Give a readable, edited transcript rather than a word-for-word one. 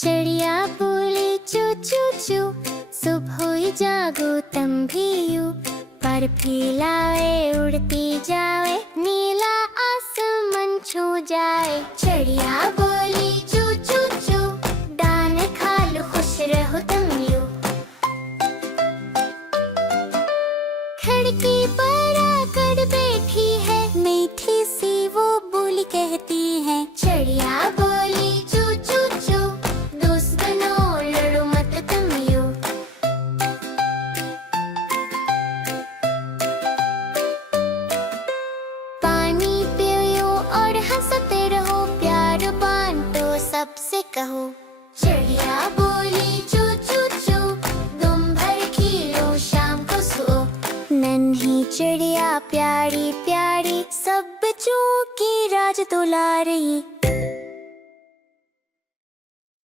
चिड़िया बोली चू चू चू, सुबह हुई जागो तुम भी यूं। पर फैलाए उड़ती जाए, नीला आसमान छू जाए। चिड़िया बोली चू चू चू, दाने खा लो खुश रहो तुम यूं। खिड़की पर आकर बैठी है, मीठी सी वो बोली कहती है। चिड़िया बोली चू चू चू, दोस्त बनो लड़ो मत तुम यूं। पानी पियो और हंसते रहो, प्यार बांटो सबसे कहो। चिड़िया बोली चू चू चू, तुम भर खेलो शाम को सो। नन्ही चिड़िया प्यारी प्यारी, सब बच्चों की राज दुला रही।